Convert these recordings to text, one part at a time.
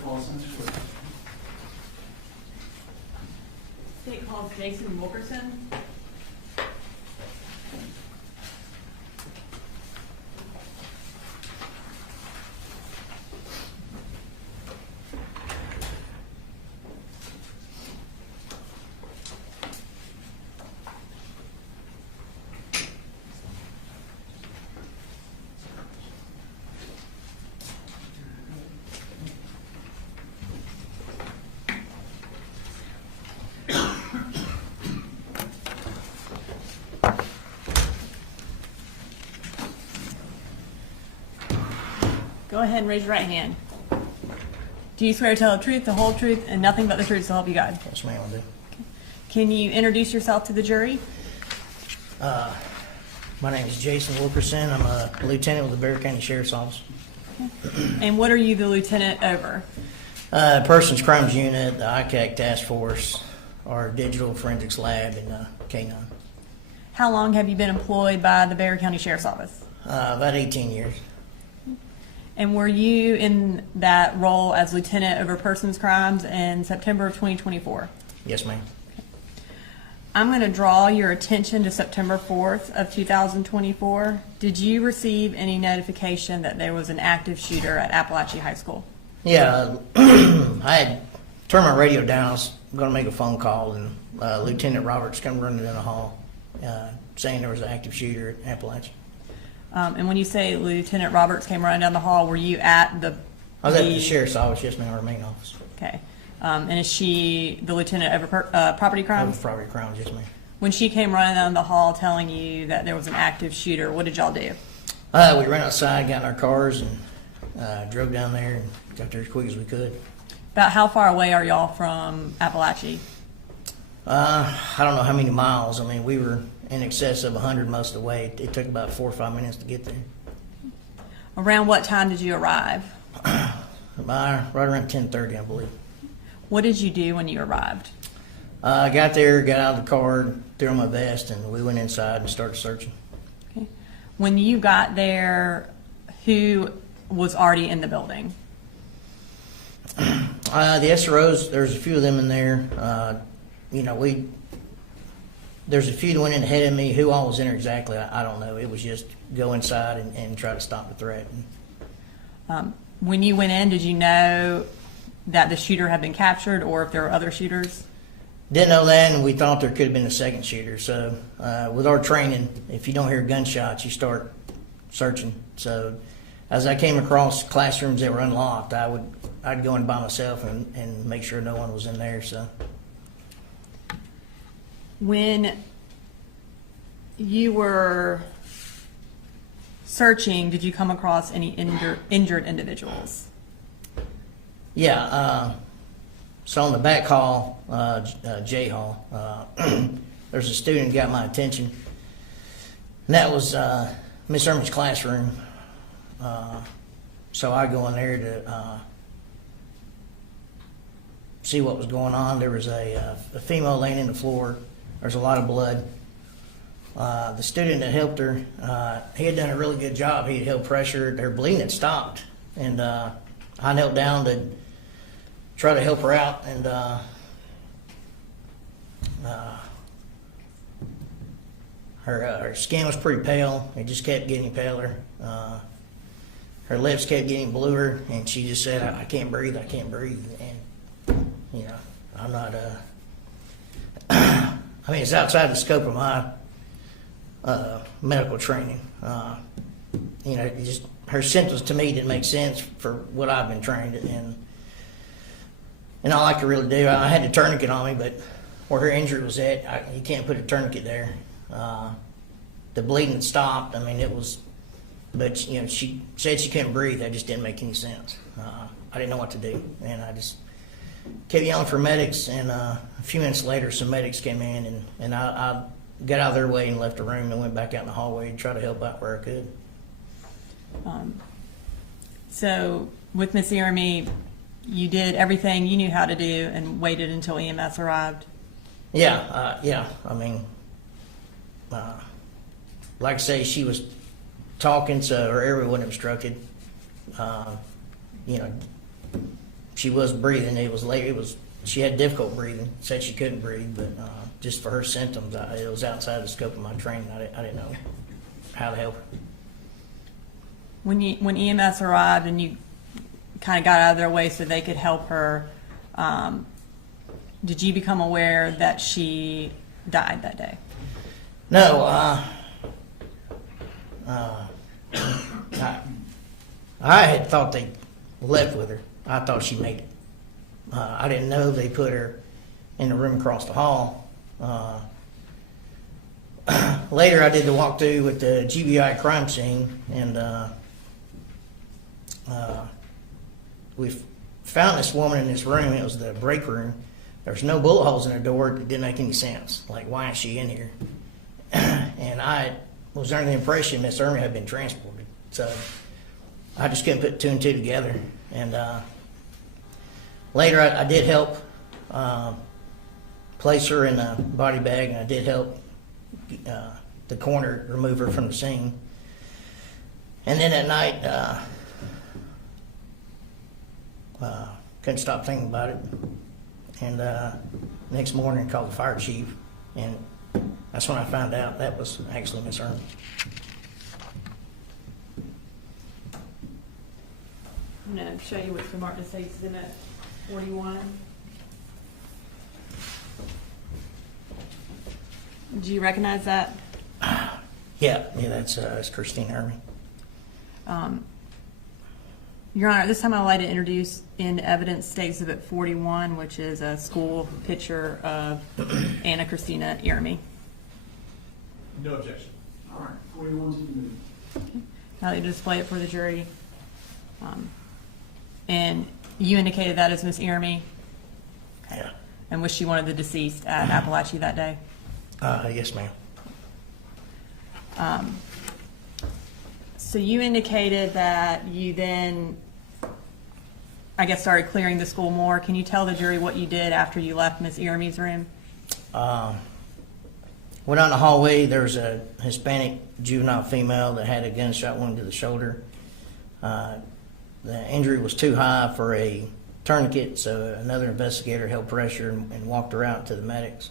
call center. State calls Jason Wilkerson. Go ahead and raise your right hand. Do you swear to tell the truth, the whole truth, and nothing but the truth so help you God? Yes, ma'am, I do. Can you introduce yourself to the jury? My name is Jason Wilkerson. I'm a lieutenant with the Barrow County Sheriff's Office. And what are you the lieutenant over? Persons Crimes Unit, the ICAC Task Force, our Digital Forensics Lab, and K9. How long have you been employed by the Barrow County Sheriff's Office? About 18 years. And were you in that role as lieutenant over persons crimes in September of 2024? Yes, ma'am. I'm going to draw your attention to September 4th of 2024. Did you receive any notification that there was an active shooter at Apalachee High School? Yeah, I had turned my radio down. I was going to make a phone call, and Lieutenant Roberts come running in the hall saying there was an active shooter at Apalachee. And when you say Lieutenant Roberts came running down the hall, were you at the... I was at the Sheriff's Office, yes, ma'am, our main office. Okay. And is she the lieutenant over property crimes? Over property crimes, yes, ma'am. When she came running down the hall telling you that there was an active shooter, what did y'all do? We ran outside, got in our cars, and drove down there and got there as quick as we could. About how far away are y'all from Apalachee? I don't know how many miles. I mean, we were in excess of 100 most of the way. It took about 4 or 5 minutes to get there. Around what time did you arrive? Right around 10:30, I believe. What did you do when you arrived? I got there, got out of the car, threw on my vest, and we went inside and started searching. Okay. When you got there, who was already in the building? The SROs, there's a few of them in there. There's a few that went in ahead of me. Who all was in there exactly, I don't know. It was just go inside and try to stop the threat. When you went in, did you know that the shooter had been captured or if there were other shooters? Didn't know that, and we thought there could have been a second shooter. So with our training, if you don't hear gunshots, you start searching. So as I came across classrooms that were unlocked, I'd go in by myself and make sure no one was in there. So when you were searching, did you come across any injured individuals? yeah, so on the back hall, J hall, there's a student who got my attention, and that was Miss Irimie's classroom. So I go in there to see what was going on. There was a female laying in the floor. There's a lot of blood. The student that helped her, he had done a really good job. He had held pressure. Her bleeding had stopped, and I knelt down to try to help her out, and her skin was pretty pale. It just kept getting paler. Her lips kept getting bluer, and she just said, I can't breathe, I can't breathe. And, I'm not, I mean, it's outside the scope of my medical training. Just her symptoms to me didn't make sense for what I've been trained in. And all I could really do, I had the tourniquet on me, but where her injury was at, you can't put a tourniquet there. The bleeding had stopped. I mean, it was, but she said she couldn't breathe. That just didn't make any sense. I didn't know what to do, and I just kept yelling for medics. And a few minutes later, some medics came in, and I got out of their way and left the room and went back out in the hallway to try to help out where I could. So with Miss Irimie, you did everything you knew how to do and waited until EMS arrived? Yeah. I mean, like I say, she was talking, so her airway wasn't obstructed. she was breathing. It was late. She had difficult breathing. Said she couldn't breathe, but just for her symptoms, it was outside the scope of my training. I didn't know how to help her. When EMS arrived and you kind of got out of their way so they could help her, did you become aware that she died that day? No, I had thought they left with her. I thought she made it. I didn't know they put her in the room across the hall. Later, I did the walkthrough with the GBI crime scene, and we found this woman in this room. It was the break room. There was no bullet holes in her door. It didn't make any sense. Like, why is she in here? And I was under the impression Miss Irimie had been transported. So I just couldn't put two and two together. And later, I did help place her in a body bag, and I did help the coroner remove her from the scene. And then at night, couldn't stop thinking about it. And next morning, called the fire chief, and that's when I found out that was actually Miss Irimie. I'm going to show you what's marked to say Exhibit 41. Do you recognize that? Yeah, that's Christina Irimie. Your Honor, this time I'd like to introduce in evidence State Exhibit 41, which is a school picture of Anna Christina Irimie. No objection. All right, 41 to the move. Okay. Now you display it for the jury. And you indicated that as Miss Irimie? Okay. Yeah. And was she one of the deceased at Apalachee that day? Yes, ma'am. So you indicated that you then, I guess, started clearing the school more. Can you tell the jury what you did after you left Miss Irimie's room? Went out in the hallway. There was a Hispanic juvenile female that had a gunshot wound to the shoulder. The injury was too high for a tourniquet, so another investigator held pressure and walked her out to the medics.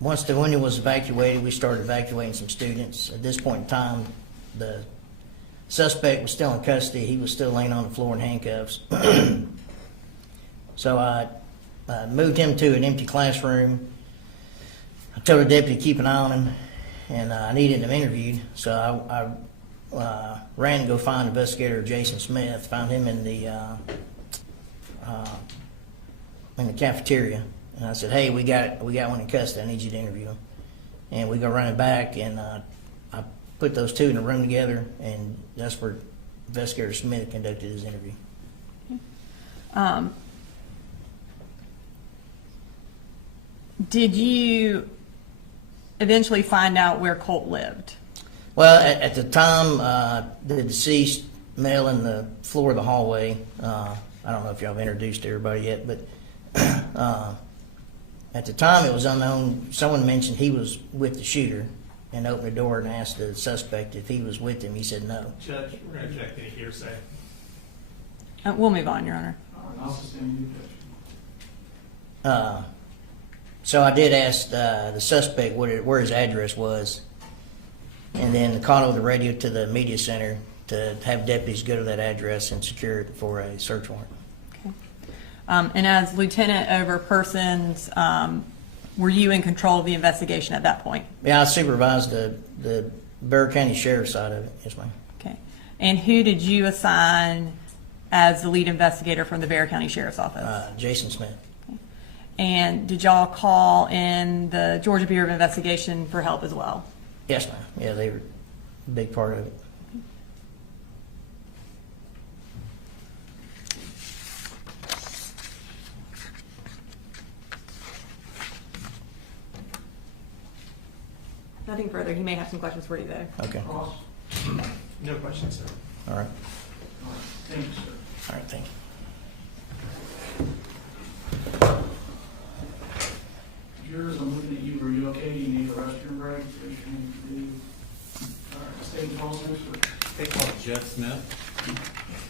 Once the wounded was evacuated, we started evacuating some students. At this point in time, the suspect was still in custody. He was still laying on the floor in handcuffs. So I moved him to an empty classroom. I told the deputy to keep an eye on him, and I needed him interviewed. So I ran to go find investigator Jason Smith. Found him in the cafeteria. And I said, hey, we got one in custody. I need you to interview him. And we go running back, and I put those two in a room together, and that's where investigator Smith conducted his interview. Did you eventually find out where Colt lived? Well, at the time, the deceased male in the floor of the hallway, I don't know if y'all have introduced everybody yet, but at the time it was unknown. Someone mentioned he was with the shooter and opened the door and asked the suspect if he was with him. He said no. Judge, we're going to check any hearsay. We'll move on, Your Honor. All right, I'll sustain the objection. So I did ask the suspect where his address was, and then called over the radio to the media center to have deputies go to that address and secure it for a search warrant. Okay. And as lieutenant over persons, were you in control of the investigation at that point? Yeah, I supervised the Barrow County Sheriff side of it. Yes, ma'am. Okay. And who did you assign as the lead investigator from the Barrow County Sheriff's Office? Jason Smith. Okay. And did y'all call in the Georgia Bureau of Investigation for help as well? Yes, ma'am. Yeah, they were a big part of it. Nothing further. He may have some questions for you, though. Okay. Cross. No questions, sir. All right. All right, thank you, sir. All right. Thank you. Jurors, I'm looking at you. Are you okay? Do you need a restroom break? Raise your hand if you do. State calls, Mr. They call Jeff Smith.